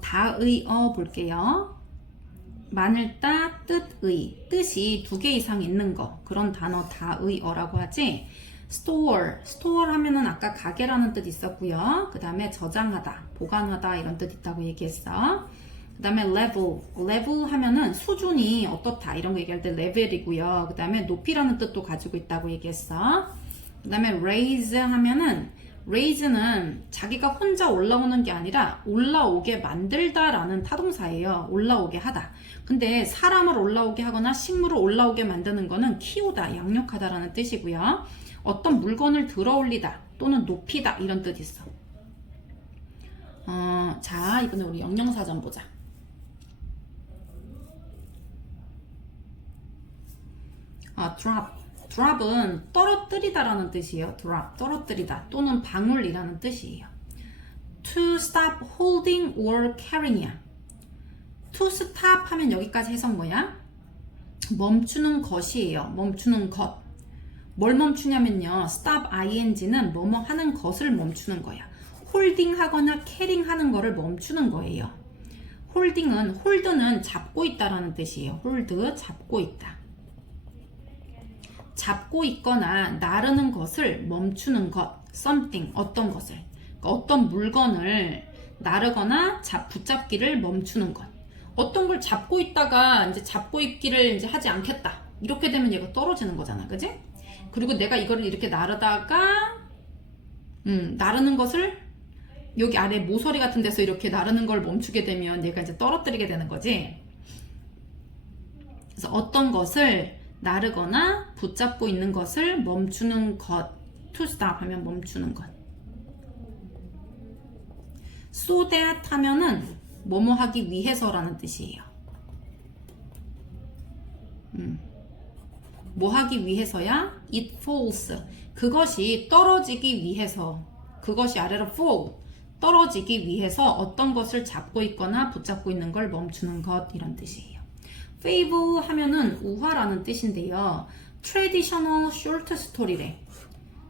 다의어 볼게요. 마늘따, 뜻의, 뜻이 2개 이상 있는 거, 그런 단어 다의어라고 하지. store 하면은 아까 가게라는 뜻 있었고요. 그 다음에 저장하다, 보관하다 이런 뜻 있다고 얘기했어. 그 다음에 level 하면은 수준이 어떻다 이런 거 얘기할 때 level이고요. 그 다음에 높이라는 뜻도 가지고 있다고 얘기했어. 그 다음에 raise 하면은 raise는 자기가 혼자 올라오는 게 아니라 올라오게 만들다 라는 타동사예요. 올라오게 하다. 근데 사람을 올라오게 하거나 식물을 올라오게 만드는 거는 키우다, 양육하다 라는 뜻이고요. 어떤 물건을 들어 올리다 또는 높이다 이런 뜻이 있어. 자, 이번에 우리 영영사전 보자. drop은 떨어뜨리다라는 뜻이에요. drop, 떨어뜨리다 또는 방울이라는 뜻이에요. to stop holding or carrying이야. to stop 하면 여기까지 해석 뭐야? 멈추는 것이에요. 멈추는 것. 뭘 멈추냐면요. stop ing는 뭐뭐 하는 것을 멈추는 거야. holding 하거나 carrying 하는 거를 멈추는 거예요. hold는 잡고 있다라는 뜻이에요. hold, 잡고 있다. 잡고 있거나 나르는 것을 멈추는 것, something, 어떤 것을, 그러니까 어떤 물건을 나르거나 붙잡기를 멈추는 것. 어떤 걸 잡고 있다가 이제 잡고 있기를 이제 하지 않겠다. 이렇게 되면 얘가 떨어지는 거잖아, 그지? 그리고 내가 이거를 이렇게 나르다가, 나르는 것을 여기 아래 모서리 같은 데서 이렇게 나르는 걸 멈추게 되면 얘가 이제 떨어뜨리게 되는 거지. 그래서 어떤 것을 나르거나 붙잡고 있는 것을 멈추는 것. to stop 하면 멈추는 것. so that 하면은 뭐뭐 하기 위해서라는 뜻이에요. 뭐 하기 위해서야? it falls. 그것이 떨어지기 위해서. 그것이 아래로 fall. 떨어지기 위해서 어떤 것을 잡고 있거나 붙잡고 있는 걸 멈추는 것 이런 뜻이에요. favor 하면은 우화라는 뜻인데요. traditional short story래.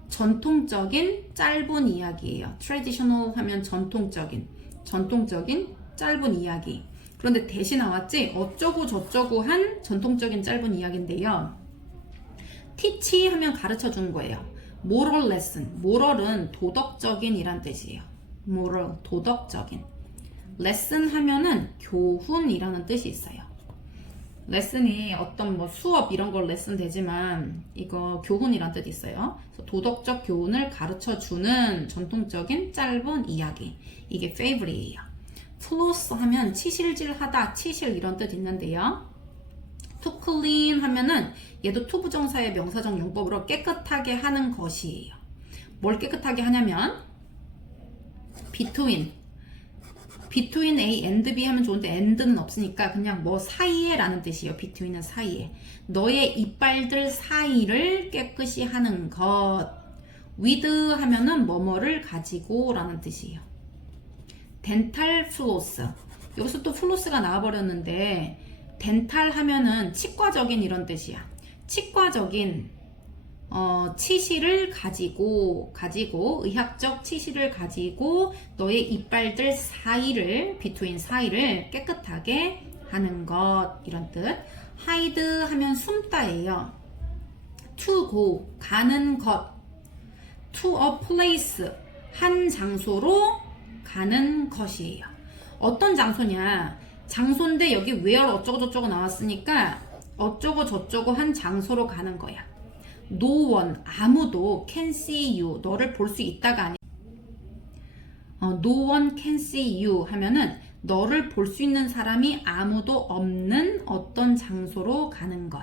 전통적인 짧은 이야기예요. traditional 하면 전통적인 짧은 이야기. 그런데 대신 나왔지 어쩌고 저쩌고 한 전통적인 짧은 이야기인데요. teach 하면 가르쳐 주는 거예요. moral lesson. moral은 도덕적인 이란 뜻이에요. moral, 도덕적인. lesson 하면은 교훈이라는 뜻이 있어요. 레슨이 어떤 뭐 수업 이런 걸 레슨 되지만 이거 교훈이란 뜻이 있어요. 그래서 도덕적 교훈을 가르쳐 주는 전통적인 짧은 이야기. 이게 favorite이에요. floss 하면 치실질하다, 치실 이런 뜻 있는데요. to clean 하면은 얘도 to 부정사의 명사적 용법으로 깨끗하게 하는 것이에요. 뭘 깨끗하게 하냐면 between A and B 하면 좋은데 and는 없으니까 그냥 뭐 사이에 라는 뜻이에요. between은 사이에. 너의 이빨들 사이를 깨끗이 하는 것. with 하면은 뭐뭐를 가지고 라는 뜻이에요. dental floss. 여기서 또 floss가 나와버렸는데 dental 하면은 치과적인 이런 뜻이야. 치과적인 치실을 가지고 의학적 치실을 가지고 너의 이빨들 사이를 between 사이를 깨끗하게 하는 것 이런 뜻. hide 하면 숨다예요. to go 가는 것. to a place 한 장소로 가는 것이에요. 어떤 장소냐? 장소인데 여기 where 어쩌고저쩌고 나왔으니까 어쩌고 저쩌고 한 장소로 가는 거야. No one, 아무도 can see you, 너를 볼 수 있다가 아니야. No one can see you 하면은 너를 볼 수 있는 사람이 아무도 없는 어떤 장소로 가는 것.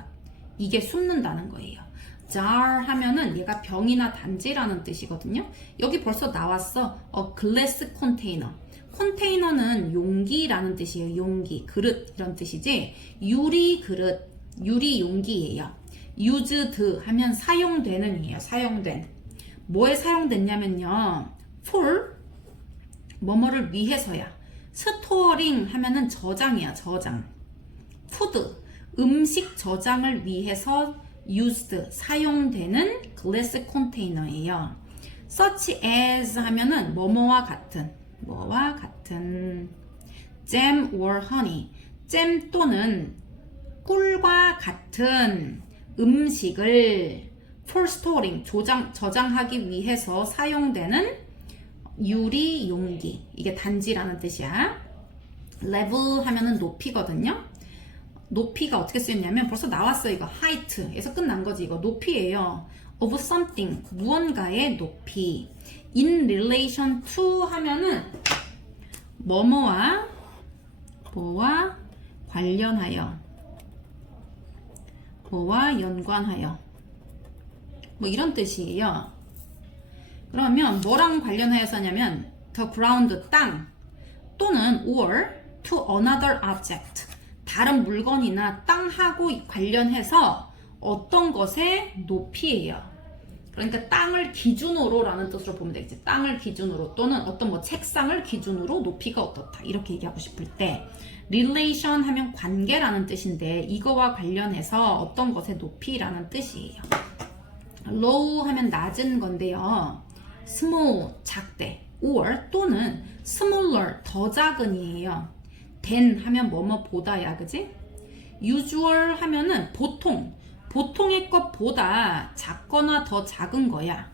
이게 숨는다는 거예요. jar 하면은 얘가 병이나 단지라는 뜻이거든요. 여기 벌써 나왔어. glass container. 컨테이너는 용기라는 뜻이에요. 용기, 그릇 이런 뜻이지. 유리 그릇, 유리 용기예요. used 하면 사용되는 이에요. 사용된. 뭐에 사용됐냐면요. for 뭐뭐를 위해서야. storing 하면은 저장이야. 저장. food 음식 저장을 위해서 used 사용되는 glass container예요. such as 하면은 뭐뭐와 같은. 뭐와 같은. jam or honey. 잼 또는 꿀과 같은 음식을 for storing, 저장하기 위해서 사용되는 유리 용기. 이게 단지라는 뜻이야. level 하면은 높이거든요. 높이가 어떻게 쓰였냐면 벌써 나왔어. 이거 height에서 끝난 거지. 이거 높이예요. of something, 무언가의 높이. in relation to 하면은 뭐뭐와 관련하여, 뭐와 연관하여, 뭐 이런 뜻이에요. 그러면 뭐랑 관련하여서 하냐면 the ground, 땅, 또는 or to another object, 다른 물건이나 땅하고 관련해서 어떤 것의 높이예요. 그러니까 땅을 기준으로 라는 뜻으로 보면 되겠지. 땅을 기준으로 또는 어떤 뭐 책상을 기준으로 높이가 어떻다, 이렇게 얘기하고 싶을 때 relation 하면 관계라는 뜻인데 이거와 관련해서 어떤 것의 높이라는 뜻이에요. low 하면 낮은 건데요. small, 작대, or 또는 smaller, 더 작은이에요. than 하면 뭐뭐보다야, 그지? usual 하면은 보통의 것보다 작거나 더 작은 거야.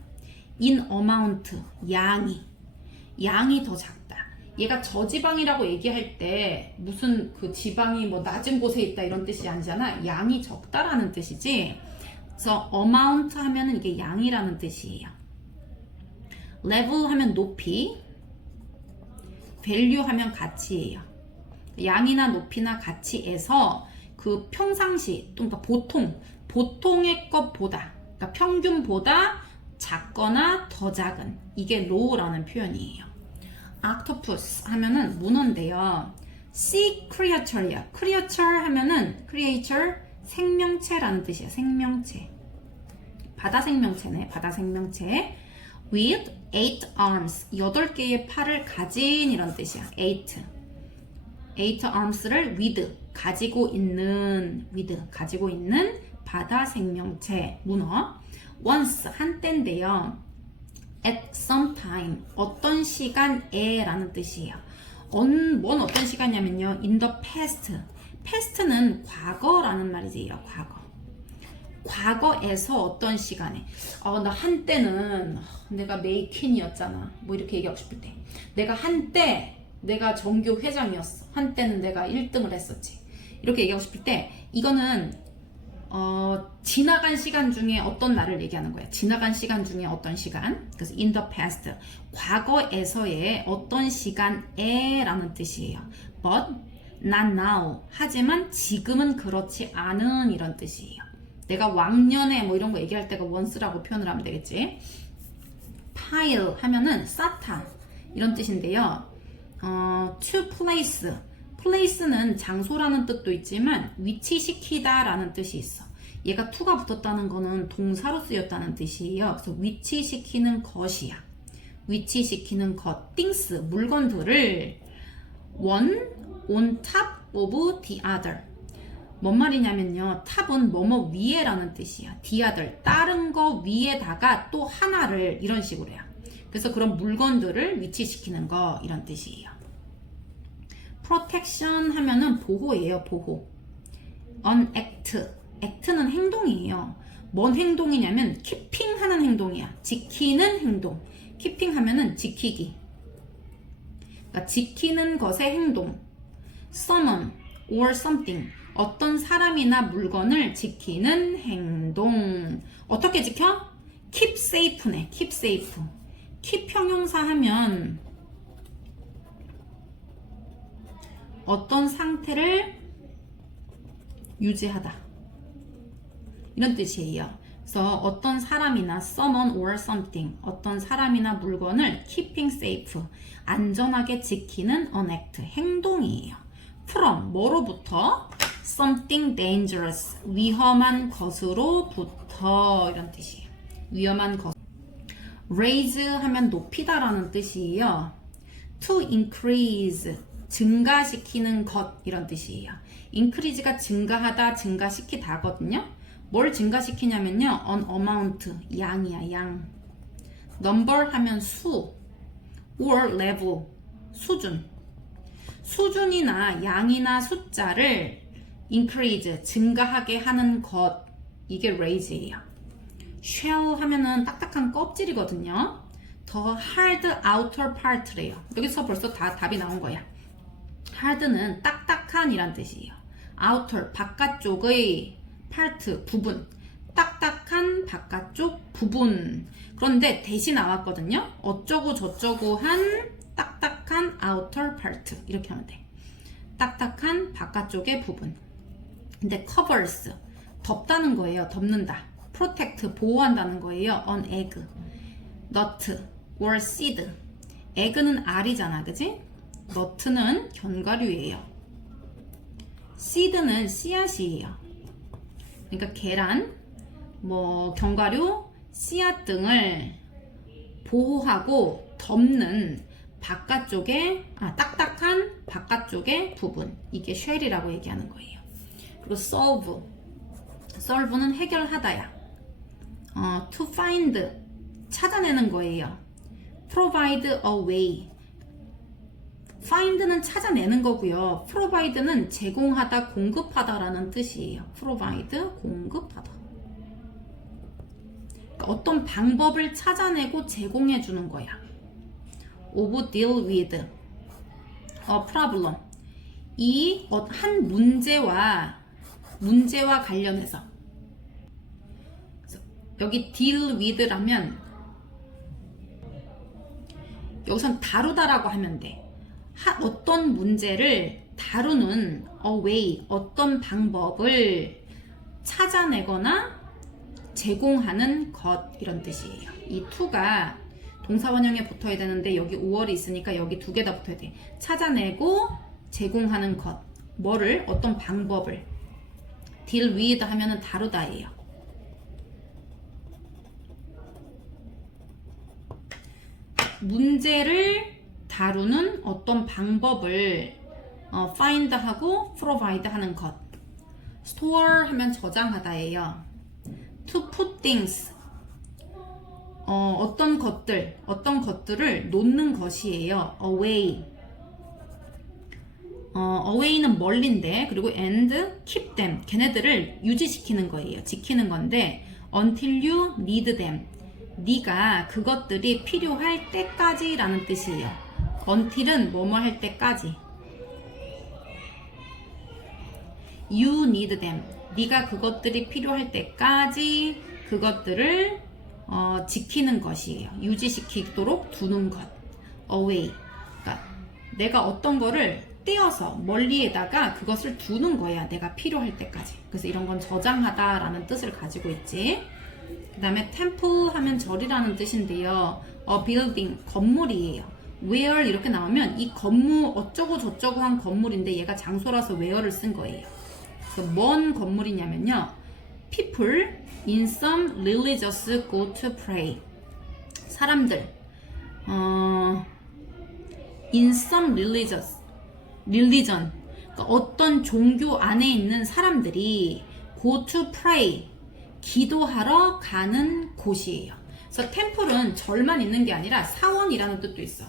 in amount, 양이 더 작다. 얘가 저지방이라고 얘기할 때 무슨 그 지방이 뭐 낮은 곳에 있다 이런 뜻이 아니잖아. 양이 적다라는 뜻이지. 그래서 amount 하면은 이게 양이라는 뜻이에요. level 하면 높이, value 하면 가치예요. 양이나 높이나 가치에서 그 평상시, 그러니까 보통의 것보다, 그러니까 평균보다 작거나 더 작은, 이게 low라는 표현이에요. octopus 하면은 문어인데요. sea creature야. creature 하면은 creature, 생명체라는 뜻이야. 생명체. 바다 생명체네. 바다 생명체. with 8 arms, 8개의 팔을 가진, 이런 뜻이야. 8 arms를 with, 가지고 있는 바다 생명체, 문어. once, 한때인데요. at some time, 어떤 시간에 라는 뜻이에요. 뭔 어떤 시간이냐면요. in the past. past는 과거라는 말이지요. 과거에서 어떤 시간에. 나 한때는 내가 메이킨이었잖아. 뭐 이렇게 얘기하고 싶을 때. 내가 전교 회장이었어. 한때는 내가 1등을 했었지. 이렇게 얘기하고 싶을 때 이거는 지나간 시간 중에 어떤 날을 얘기하는 거야. 지나간 시간 중에 어떤 시간. 그래서 in the past, 과거에서의 어떤 시간에 라는 뜻이에요. but not now, 하지만 지금은 그렇지 않은, 이런 뜻이에요. 내가 왕년에 뭐 이런 거 얘기할 때가 once라고 표현을 하면 되겠지. pile 하면은 쌓다, 이런 뜻인데요. to place는 장소라는 뜻도 있지만 위치시키다 라는 뜻이 있어. 얘가 to가 붙었다는 거는 동사로 쓰였다는 뜻이에요. 그래서 위치시키는 것이야. 위치시키는 것, things, 물건들을 one on top of the other. 뭔 말이냐면요. 탑은 뭐뭐 위에 라는 뜻이야. the other, 다른 거 위에다가 또 하나를, 이런 식으로 해요. 그래서 그런 물건들을 위치시키는 거, 이런 뜻이에요. protection 하면은 보호예요. 보호. an act, act는 행동이에요. 뭔 행동이냐면 keeping 하는 행동이야. 지키는 행동. keeping 하면은 지키기. 그러니까 지키는 것의 행동. someone or something, 어떤 사람이나 물건을 지키는 행동. 어떻게 지켜? keep safe네. keep safe. keep 형용사 하면 어떤 상태를 유지하다, 이런 뜻이에요. 그래서 어떤 사람이나 someone or something, 어떤 사람이나 물건을 keeping safe, 안전하게 지키는 an act, 행동이에요. from, 뭐로부터? something dangerous, 위험한 것으로부터, 이런 뜻이에요. 위험한 것. raise 하면 높이다라는 뜻이에요. to increase, 증가시키는 것, 이런 뜻이에요. increase가 증가하다, 증가시키다거든요. 뭘 증가시키냐면요. an amount, 양이야, 양. number 하면 수, or level, 수준. 수준이나 양이나 숫자를 increase, 증가하게 하는 것. 이게 raise예요. shell 하면은 딱딱한 껍질이거든요. 더 hard outer part래요. 여기서 벌써 다 답이 나온 거야. hard는 딱딱한 이란 뜻이에요. outer, 바깥쪽의 part, 부분. 딱딱한 바깥쪽 부분. 그런데 대신 나왔거든요. 어쩌고 저쩌고 한 딱딱한 outer part. 이렇게 하면 돼. 딱딱한 바깥쪽의 부분. 근데 covers, 덮다는 거예요. 덮는다. protect, 보호한다는 거예요. on egg, nut, or seed. egg는 알이잖아, 그지? nut는 견과류예요. seed는 씨앗이에요. 그러니까 계란, 뭐 견과류, 씨앗 등을 보호하고 덮는 바깥쪽에 딱딱한 바깥쪽의 부분. 이게 shell이라고 얘기하는 거예요. 그리고 solve는 해결하다야. to find, 찾아내는 거예요. provide a way. find는 찾아내는 거고요. provide는 제공하다, 공급하다라는 뜻이에요. provide, 공급하다. 그러니까 어떤 방법을 찾아내고 제공해 주는 거야. of deal with a problem. 이 한 문제와 관련해서. 여기 deal with라면 여기선 다루다라고 하면 돼. 어떤 문제를 다루는 a way, 어떤 방법을 찾아내거나 제공하는 것, 이런 뜻이에요. 이 to가 동사원형에 붙어야 되는데 여기 5월이 있으니까 여기 두 개 다 붙어야 돼. 찾아내고 제공하는 것. 뭐를? 어떤 방법을. deal with 하면은 다루다예요. 문제를 다루는 어떤 방법을 find하고 provide 하는 것. store 하면 저장하다예요. to put things, 어떤 것들을 놓는 것이에요. away. away는 멀리인데, 그리고 and keep them, 걔네들을 유지시키는 거예요. 지키는 건데, until you need them, 네가 그것들이 필요할 때까지라는 뜻이에요. until은 뭐뭐 할 때까지. you need them, 네가 그것들이 필요할 때까지 그것들을 지키는 것이에요. 유지시키도록 두는 것. away. 그러니까 내가 어떤 거를 떼어서 멀리에다가 그것을 두는 거야. 내가 필요할 때까지. 그래서 이런 건 저장하다라는 뜻을 가지고 있지. 그 다음에 temple 하면 절이라는 뜻인데요. building, 건물이에요. where 이렇게 나오면 이 건물 어쩌고 저쩌고 한 건물인데 얘가 장소라서 where를 쓴 거예요. 그래서 뭔 건물이냐면요. people in some religious go to pray. 사람들 in some religion, 그러니까 어떤 종교 안에 있는 사람들이 go to pray, 기도하러 가는 곳이에요. 그래서 temple은 절만 있는 게 아니라 사원이라는 뜻도 있어.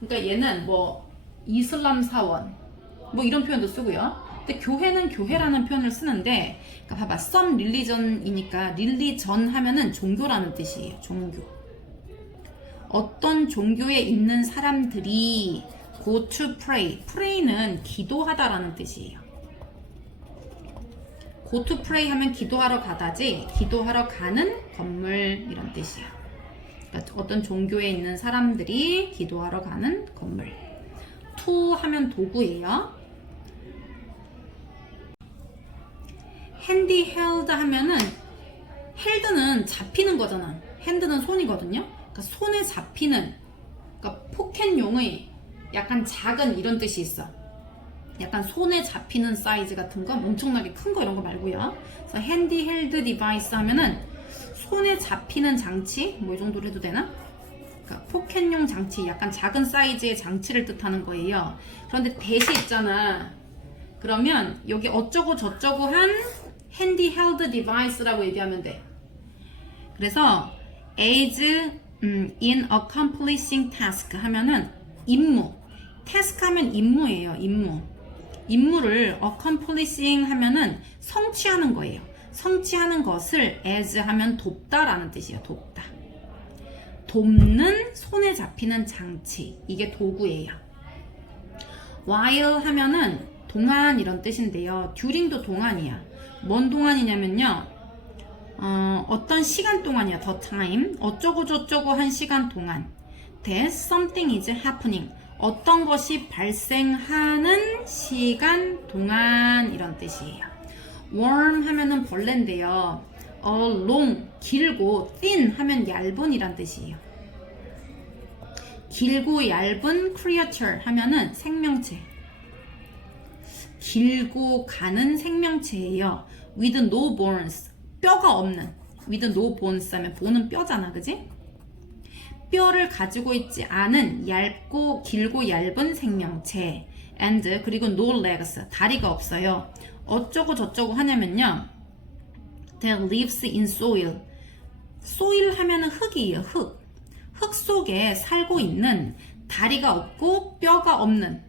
그러니까 얘는 뭐 이슬람 사원 뭐 이런 표현도 쓰고요. 근데 교회는 교회라는 표현을 쓰는데, 그러니까 봐봐, some religion이니까 religion 하면은 종교라는 뜻이에요. 종교. 어떤 종교에 있는 사람들이 go to pray, pray는 기도하다라는 뜻이에요. go to pray 하면 기도하러 가다지, 기도하러 가는 건물 이런 뜻이야. 그러니까 어떤 종교에 있는 사람들이 기도하러 가는 건물. to 하면 도구예요. handy held 하면은 held는 잡히는 거잖아. hand는 손이거든요. 그러니까 손에 잡히는, 그러니까 포켓용의 약간 작은 이런 뜻이 있어. 약간 손에 잡히는 사이즈 같은 거, 엄청나게 큰 거 이런 거 말고요. 그래서 handy held device 하면은 손에 잡히는 장치, 뭐 이 정도로 해도 되나? 그러니까 포켓용 장치, 약간 작은 사이즈의 장치를 뜻하는 거예요. 그런데 대시 있잖아. 그러면 여기 어쩌고 저쩌고 한 handy held device라고 얘기하면 돼. 그래서 aid in accomplishing task 하면은 임무, task 하면 임무예요. 임무를 accomplishing 하면은 성취하는 거예요. 성취하는 것을 as 하면 돕다라는 뜻이에요. 돕다. 돕는 손에 잡히는 장치. 이게 도구예요. while 하면은 동안 이런 뜻인데요. during도 동안이야. 뭔 동안이냐면요. 어떤 시간 동안이야. the time. 어쩌고 저쩌고 한 시간 동안. that something is happening. 어떤 것이 발생하는 시간 동안 이런 뜻이에요. worm 하면은 벌레인데요. long 길고 thin 하면 얇은 이란 뜻이에요. 길고 얇은 creature 하면은 생명체. 길고 가는 생명체예요. with no bones 뼈가 없는. with no bones 하면 bone은 뼈잖아, 그지? 뼈를 가지고 있지 않은 얇고 길고 얇은 생명체. and 그리고 no legs 다리가 없어요. 어쩌고 저쩌고 하냐면요. that lives in soil. soil 하면은 흙이에요. 흙 속에 살고 있는 다리가 없고 뼈가 없는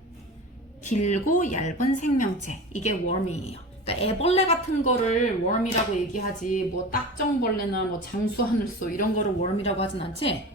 길고 얇은 생명체. 이게 worm이에요. 그러니까 애벌레 같은 거를 worm이라고 얘기하지 뭐 딱정벌레나 뭐 장수하늘소 이런 거를 worm이라고 하진 않지.